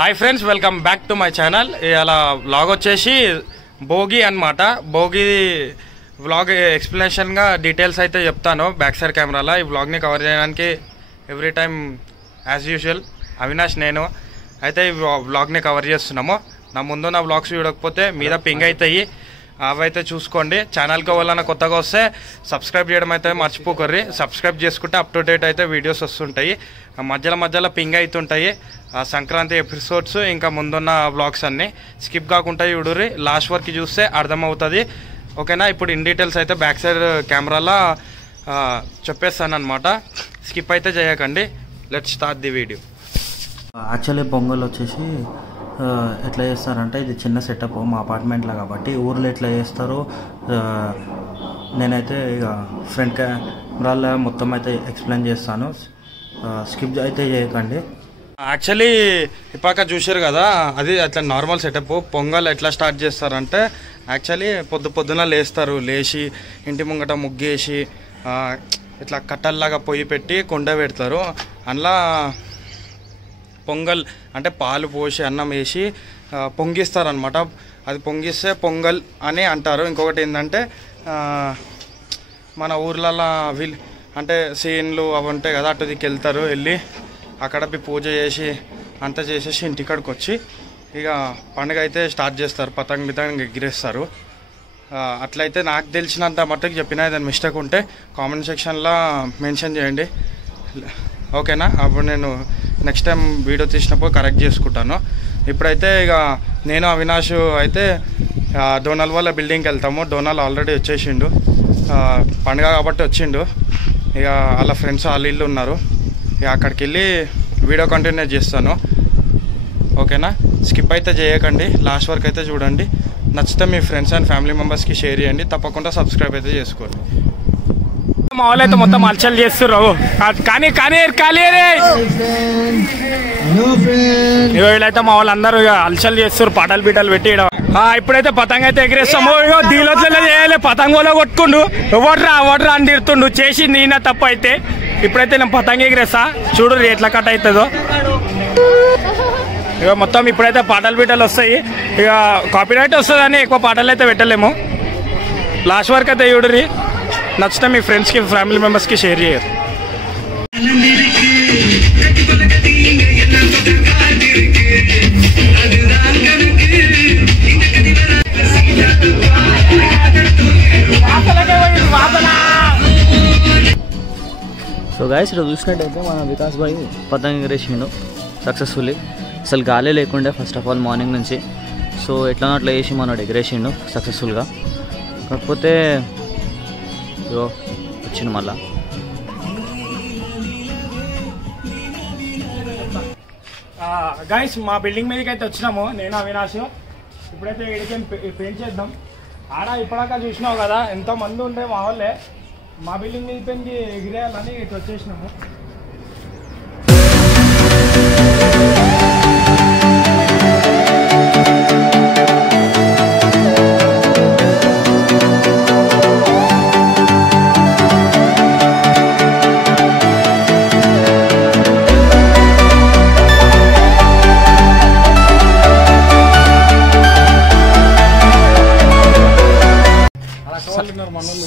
Hi friends, welcome back to my channel. ఇలా vlog వచ్చేసి భోగి అన్నమాట. భోగి వ్లాగ్ ఎక్స్ప్లెనేషన్గా డీటెయిల్స్ అయితే చెప్తాను బ్యాక్ సైడ్ కెమెరాలో. ఈ వ్లాగ్ని కవర్ చేయడానికి every time as usual Avinash నేను అయితే ఈ వ్లాగ్ని కవర్ చేస్తున్నాము. నా ముందు నా వ్లాగ్స్ చూడకపోతే మీద పింగ్ అవుతాయి, అవైతే చూసుకోండి. ఛానల్కి వాళ్ళని కొత్తగా వస్తే సబ్స్క్రైబ్ చేయడం అయితే మర్చిపోకర్రి. సబ్స్క్రైబ్ చేసుకుంటే అప్ టు డేట్ అయితే వీడియోస్ వస్తుంటాయి. మధ్యలో పింగ్ అవుతుంటాయి సంక్రాంతి ఎపిసోడ్స్, ఇంకా ముందున్న వ్లాగ్స్ అన్నీ స్కిప్ కాకుండా చూడుర్రి. లాస్ట్ వరకు చూస్తే అర్థమవుతుంది, ఓకేనా? ఇప్పుడు ఇన్ డీటెయిల్స్ అయితే బ్యాక్ సైడ్ కెమెరాలో చెప్పేస్తాను అనమాట. స్కిప్ అయితే చేయకండి. Let's start the video. Actually pongal వచ్చేసి ఎట్లా చేస్తారంటే, ఇది చిన్న సెటప్ మా అపార్ట్మెంట్లో కాబట్టి ఊర్లో ఎట్లా చేస్తారో నేనైతే ఇక ఫ్రంట్ కెమెరాలో మొత్తం అయితే ఎక్స్ప్లెయిన్ చేస్తాను. స్కిప్ అయితే చేయకండి. యాక్చువల్లీ ఇప్పక చూసారు కదా, అది అట్లా నార్మల్ సెటప్. పొంగల్ ఎట్లా స్టార్ట్ చేస్తారంటే, యాక్చువల్లీ పొద్దున లేస్తారు. లేచి ఇంటి ముంగట ముగ్గేసి ఇట్లా కట్టల్లాగా పొయ్యి పెట్టి కొండ పెడతారు. అందులో పొంగల్ అంటే పాలు పోసి అన్నం వేసి పొంగిస్తారనమాట. అది పొంగిస్తే పొంగల్ అని అంటారు. ఇంకొకటి ఏంటంటే, మన ఊర్లలో అంటే సీన్లు అవి ఉంటాయి కదా, అటు దిక్కు వెళ్తారు. వెళ్ళి అక్కడ పూజ చేసి అంతా చేసేసి ఇంటికాడికి వచ్చి ఇక పండుగ అయితే స్టార్ట్ చేస్తారు. పతంగ ఎగిరేస్తారు. అట్లయితే నాకు తెలిసినంత మట్టుకు చెప్పిన. ఏదైనా మిస్టేక్ ఉంటే కామెంట్ సెక్షన్లో మెన్షన్ చేయండి, ఓకేనా? అప్పుడు నేను నెక్స్ట్ టైం వీడియో తీసినప్పుడు కరెక్ట్ చేసుకుంటాను. ఇప్పుడైతే ఇక నేను అవినాష్ అయితే డోనాల్ వాళ్ళ బిల్డింగ్కి వెళ్తాము. డోనాల్ ఆల్రెడీ వచ్చేసిండు, పండుగ కాబట్టి వచ్చిండు. ఇక వాళ్ళ ఫ్రెండ్స్ వాళ్ళ ఇల్లు ఉన్నారు. ఇక అక్కడికి వెళ్ళి వీడియో కంటిన్యూ చేస్తాను, ఓకేనా? స్కిప్ అయితే చేయకండి, లాస్ట్ వరకు అయితే చూడండి. నచ్చితే మీ ఫ్రెండ్స్ అండ్ ఫ్యామిలీ మెంబర్స్కి షేర్ చేయండి. తప్పకుండా సబ్స్క్రైబ్ అయితే చేసుకోండి. మా వాళ్ళు అయితే మొత్తం అలచల్ చేస్తుర్రు. కానీ వీళ్ళైతే మా వాళ్ళందరూ అలచల్ చేస్తారు, పాటలు బీటలు పెట్టి. ఇప్పుడైతే పతంగ అయితే ఎగిరేస్తాము. దీనిలో చేయాలి, పతంగలో కొట్టుకుండు. ఎవడ్రా అని తిడుతుండు. చేసి నేనే తప్పు. అయితే ఇప్పుడైతే నేను పతంగ ఎగిరేస్తా, చూడు ఎట్లా కట్ అవుతుందో. ఇక మొత్తం ఇప్పుడైతే పాటలు బీటలు వస్తాయి. ఇక కాపీరైట్ వస్తుందని ఎక్కువ పాటలు అయితే పెట్టలేము. లాస్ట్ వరకు అయితే చూడుర్రి. నచ్చితే మీ ఫ్రెండ్స్కి ఫ్యామిలీ మెంబర్స్కి షేర్ చేయరు. సో గైస్, ఇక్కడ చూసినట్టయితే మన వికాస్ భాయ్ పతంగ ఎగరేసిండు సక్సెస్ఫుల్లీ. అసలు గాలే లేకుండే ఫస్ట్ ఆఫ్ ఆల్ మార్నింగ్ నుంచి. సో ఎట్లా అట్లా వేసి మనోడు ఎగరేసిండు సక్సెస్ఫుల్గా. కాకపోతే వచ్చింది మళ్ళా. గైస్, మా బిల్డింగ్ మీదకి అయితే వచ్చినాము నేను అవినాష్. ఇప్పుడైతే ఇడికి పెయింట్ చేద్దాం. ఆడ ఇప్పటిదాకా చూసినావు కదా, ఎంతో మంది ఉంటే మా వాళ్ళే. మా బిల్డింగ్ మీద పెయింట్ ఎగిరేయాలని ఇటు వచ్చేసినాము.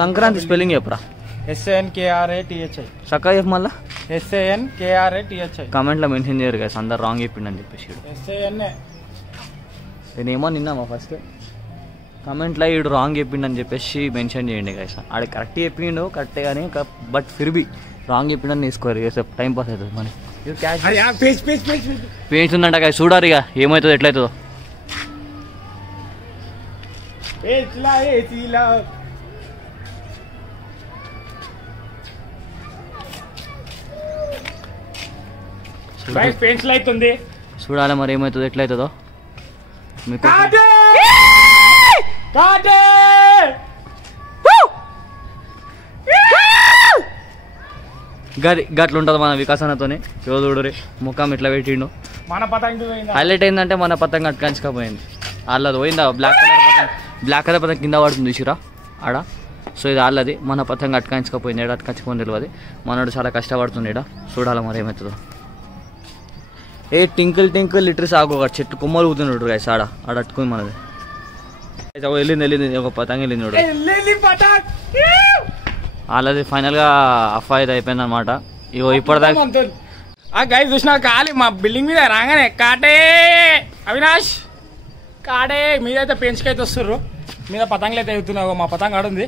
సంక్రాంతి స్పెల్లింగ్ చెప్పురా. SANKRATHI. చక్కగా చెప్పు మళ్ళా. SANKRATHI. కామెంట్లో మెన్షన్ చేయరు కదా, అందరు రాంగ్ చెప్పిండని చెప్పేసి. నేనేమో నిన్నామా ఫస్ట్ కామెంట్లో ఈడు రాంగ్ చెప్పిండని చెప్పేసి మెన్షన్ చేయండి గైస్. ఆడ కరెక్ట్ చెప్పిండు, కరెక్టే కానీ బట్ ఫిర్బీ రాంగ్ చెప్పిండని తీసుకోరు. టైం పాస్ అవుతుంది మరి. పెయింట్స్ ఉందంట గైస్, చూడారు ఇక ఏమవుతుందో ఎట్లయితుందో. చూడాలి మరి ఏమవుతుందో ఎట్లయితుందో. మీకు గట్ల ఉంటుంది మన వికాసనతోనే. చూడురే ముఖం ఇట్లా పెట్టిండు. హైలైట్ ఏంటంటే మన పతంగ అట్కంచకపోయింది. వాళ్ళది పోయిందా బ్లాక్ కలర్ పతంగ కింద పడుతుంది చూసిరా ఆడ. సో ఇది వాళ్ళది, మన పతంగ అట్కంచకపోయింది. అట్కంచుకొని తెలియదు. మనోడు చాలా కష్టపడుతుంది. చూడాలి మరి ఏమవుతుందో. ఏ టింకిల్ టింకిల్ లిటర్ సాగు ఒక చెట్టు కొమ్మలు ఊతున్నాడు గైస్ ఆడ అట్టుకుని మనది వెళ్ళింది ఒక పతంగి వెళ్ళింది చూడు అలాది ఫైనల్గా అఫ్ అయితే అయిపోయింది అనమాట. ఇగో ఇప్పటిదాకా గైస్ చూసినా కాలి మా బిల్డింగ్ మీద రాగానే కాటే అవినాష్ కాటే మీదైతే పెంచుకైతే వస్తుర్రు, మీద పతంగులు అయితే ఎగుతున్నావు. మా పతంగ ఆడుంది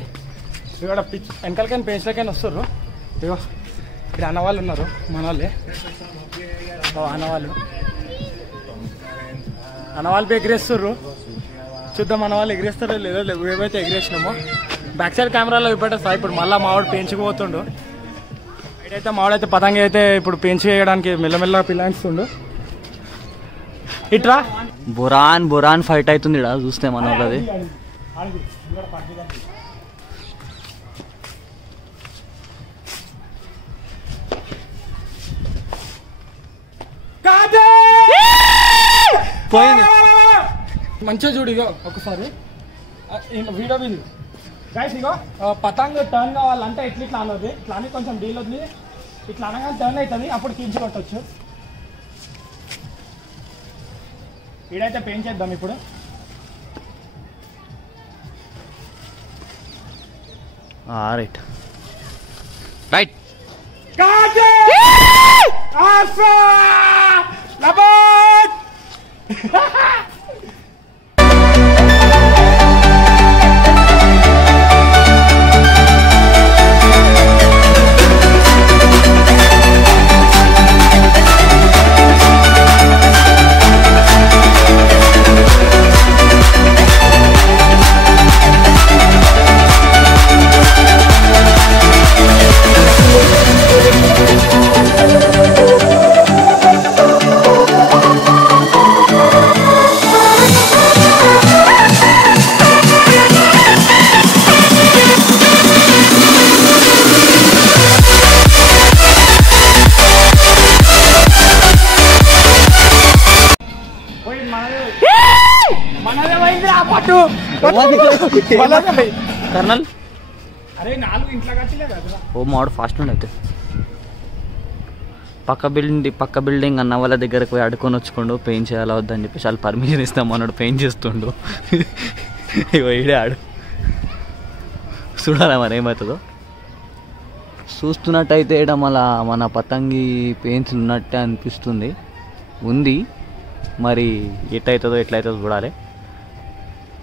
ఇక్కడ వెనకాలకైనా పెంచులకైనా వస్తుర్రు. ఇగో ఇక్కడ అన్నవాళ్ళు ఉన్నారు, మన వాళ్ళే అన్నవాళ్ళు ఎగిరేస్తుర్రు. చూద్దాం మన వాళ్ళు ఎగిరేస్తారో లేదో. ఏమైతే ఎగిరేసినామో బ్యాక్ సైడ్ కెమెరాలో చూపెట్టేస్తా. ఇప్పుడు మళ్ళీ మావాడు పెంచుకుపోతుండు. ఇటైతే మావాడైతే పతంగి అయితే ఇప్పుడు పెంచి వేయడానికి మెల్లమెల్లగా పిల్లాయిస్తుండు. ఇట్రా బురాన్ ఫైట్ అవుతుంది ఇక్కడ చూస్తే మన వాళ్ళది. మంచిగా చూడు. ఇగో ఒకసారి వీడియో విని గైస్ ఇగో పతంగ్ టర్న్ కావాలంటే ఇట్లా అనదు, ఇట్లా అని కొంచెం డీల్ వద్దు, ఇట్లా అనగానే టర్న్ అవుతుంది, అప్పుడు కించి కొట్టచ్చు. వీడైతే పెయింట్ చేద్దాం ఇప్పుడు. రైట్ రైట్ కర్నల్ అరే 4 ఇంట్లో కట్టిలే కదా. ఓ మావాడు ఫాస్ట్ ఉండి అయితే పక్క బిల్డింగ్ అన్న వాళ్ళ దగ్గరకు పోయి అడుకొని వచ్చుకోండు పెయింట్ చేయాలా వద్దని చెప్పేసి వాళ్ళు పర్మిషన్ ఇస్తాం అన్నాడు, పెయింట్ చేస్తుండు. ఇడే ఆడు చూడాలా మరి ఏమవుతుందో. చూస్తున్నట్టయితే ఇక్కడ మన పతంగి పెయింట్స్ ఉన్నట్టే అనిపిస్తుంది, ఉంది. మరి ఎట్లయితుందో ఎట్లయితుందో చూడాలి.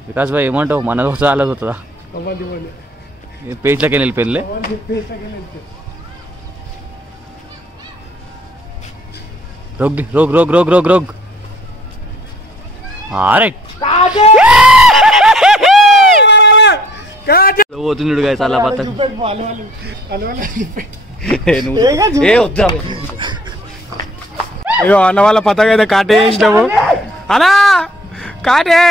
వికాస్ భాయ్ ఏమంటావు, మనది వస్తుందా అలాది వస్తుందా? పేజ్లకే వెళ్ళిపోయిందిలే. రోగ్ పోతుండు గాయ చాలా పత్త. అయ్యో అన్న వాళ్ళ పతంగ అయితే కాటే వేసినాము అనా కాటే.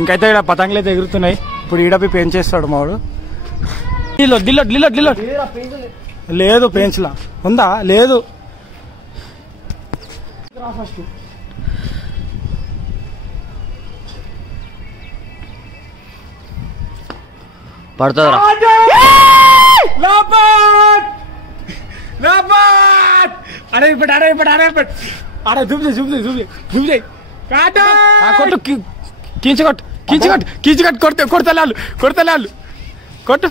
ఇంకైతే ఇక్కడ పతంగులు అయితే ఎగురుతున్నాయి. ఇప్పుడు ఈడపై పెంచేస్తాడు మావాడు. ఢిల్లో లేదు పెంచలా ఉందా లేదు. ఫస్ట్ పడుతుందా అరే ఇప్పుడు అరే చూపి కొట్టు కించి కొడతలాలు కొట్టు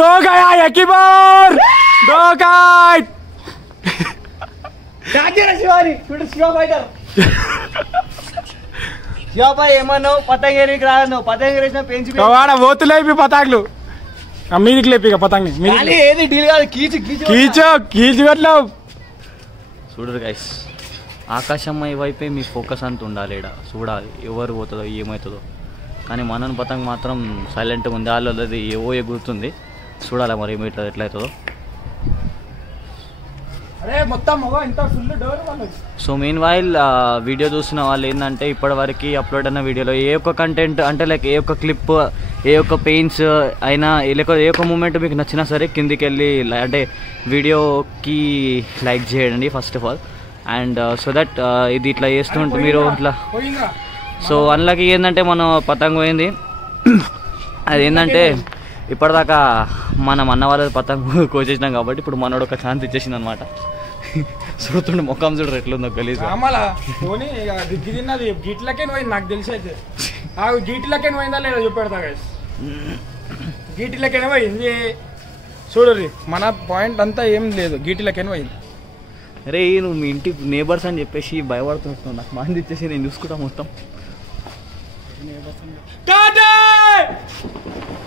दो गया एक ही बार दो गाइड ఏమన్నావు పతంగేరికి రాను పతంగేసిన పెంచి పోతులేపి పతాకులు మీదికి లేపి పతంగి ఏది డీల్ కాదు కీచుగట్లేవు. చూడరు గైస్, ఆకాశం వైపే మీ ఫోకస్ అంత ఉండాలి. ఇక్కడ చూడాలి ఎవరు పోతుందో ఏమవుతుందో. కానీ మనన్ పతంగ్ మాత్రం సైలెంట్గా ఉంది, వాళ్ళది ఏవో ఎగురుతుంది. చూడాలి మరి ఏమిట్లా ఎట్లయితుందో. సో మెయిన్ వైల్ వీడియో చూసిన వాళ్ళు ఏంటంటే ఇప్పటివరకు అప్లోడ్ అయిన వీడియోలో ఏ ఒక్క కంటెంట్ అంటే లైక్ ఏ ఒక్క క్లిప్ ఏ ఒక్క పెయిన్స్ అయినా లేకపోతే ఏ ఒక్క మూమెంట్ మీకు నచ్చినా సరే కిందికి వెళ్ళి అంటే వీడియోకి లైక్ చేయండి first of all. And so that ఇది ఇట్లా చేస్తుంటే మీరు ఇట్లా సో అందులోకి ఏంటంటే మనం పతంగ పోయింది అది ఏంటంటే ఇప్పటిదాకా మనం అన్న వాళ్ళ పతంగ కోసేసినాం కాబట్టి ఇప్పుడు మనోడు ఒక ఛాన్స్ ఇచ్చేసింది అనమాట. చూస్తుండే మొక్కం చూడరు ఎట్లుందో గలీజ్. పోనీ ఇక దిగ్గి తిన్నది గీట్లకే పోయింది నాకు తెలిసి అయితే. గీట్లకే పోయిందా లేదా చూపెడతా గైస్. గీటిలకే పోయింది చూడరి, మన పాయింట్ అంతా ఏం లేదు, గీటిలకే పోయింది. అరే నువ్వు మీ ఇంటి నేబర్స్ అని చెప్పేసి భయపడుతున్నావు, నాకు మంది ఇచ్చేసి నేను చూసుకుంటా మొత్తం.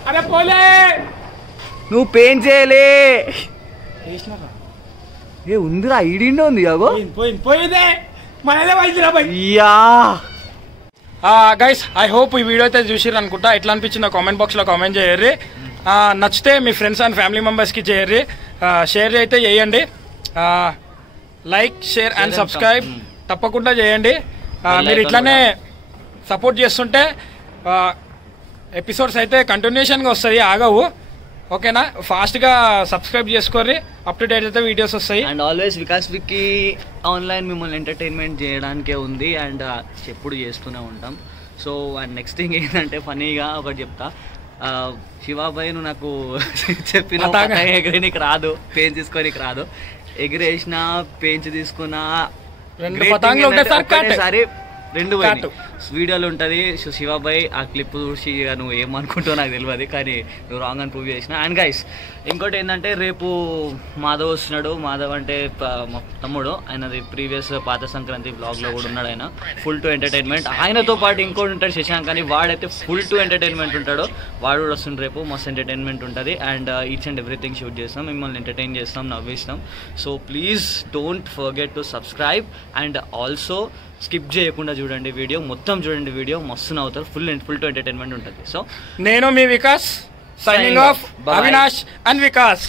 అరే పోలే నువ్వు పెయిన్ చేయలే ఏ ఉందిరా ఈడిండే ఉంది అగో పోయిందే మనదే వైద్యురా యా. గైస్ ఐ హోప్ ఈ వీడియో అయితే చూసిర్రు అనుకుంటా. ఎట్లా అనిపించిందో కామెంట్ బాక్స్లో కామెంట్ చేయర్రి. నచ్చితే మీ ఫ్రెండ్స్ అండ్ ఫ్యామిలీ మెంబర్స్కి చేయర్రి, షేర్ అయితే చేయండి. లైక్ షేర్ అండ్ సబ్స్క్రైబ్ తప్పకుండా చేయండి. మీరు ఇట్లానే సపోర్ట్ చేస్తుంటే ఎపిసోడ్స్ అయితే కంటిన్యూషన్గా వస్తాయి, ఆగవు. ఓకేనా, ఫాస్ట్గా సబ్స్క్రైబ్ చేసుకోర్రి, అప్ టు డేట్ అయితే వీడియోస్ వస్తాయి. And always Vikas Vicky online మిమ్మల్ని ఎంటర్టైన్మెంట్ చేయడానికే ఉంది అండ్ ఎప్పుడు చేస్తూనే ఉంటాం. సో అండ్ నెక్స్ట్ థింగ్ ఏంటంటే ఫనీగా ఒకటి చెప్తా, శివాబాయ్ నువ్వు నాకు చెప్పిన ఎగిరేనికి రాదు, పెయిన్ తీసుకోనికి రాదు, ఎగిరేసిన పెయించ్ తీసుకున్నా ఒకటేసారి రెండు వీడియోలు ఉంటుంది. సో శివాబాయ్ ఆ క్లిప్ చూసి నువ్వు ఏమనుకుంటావు నాకు తెలియదు, కానీ నువ్వు రాంగ్ అని ప్రూవ్ చేసిన. అండ్ గైస్ ఇంకోటి ఏంటంటే రేపు మాధవ్ వస్తున్నాడు. మాధవ్ అంటే మా తమ్ముడు, ఆయనది ప్రీవియస్ పాత సంక్రాంతి బ్లాగ్లో కూడా ఉన్నాడు. ఆయన ఫుల్ టు ఎంటర్టైన్మెంట్. ఆయనతో పాటు ఇంకోటి ఉంటాడు శశాంక్ అని, వాడైతే ఫుల్ టు ఎంటర్టైన్మెంట్ ఉంటాడు. వాడు కూడా వస్తుంది రేపు, మస్తు ఎంటర్టైన్మెంట్ ఉంటుంది. And each and everything shoot చేస్తాం, మిమ్మల్ని ఎంటర్టైన్ చేస్తాం, నవ్విస్తాం. So please don't forget to subscribe and also skip చేయకుండా చూడండి వీడియో మొత్తం, చూడండి వీడియో మస్తు నవ్వుతారు. ఫుల్ టు ఎంటర్టైన్మెంట్ ఉంటుంది. సో నేను మీ Vikas signing off, Avinash and Vikas.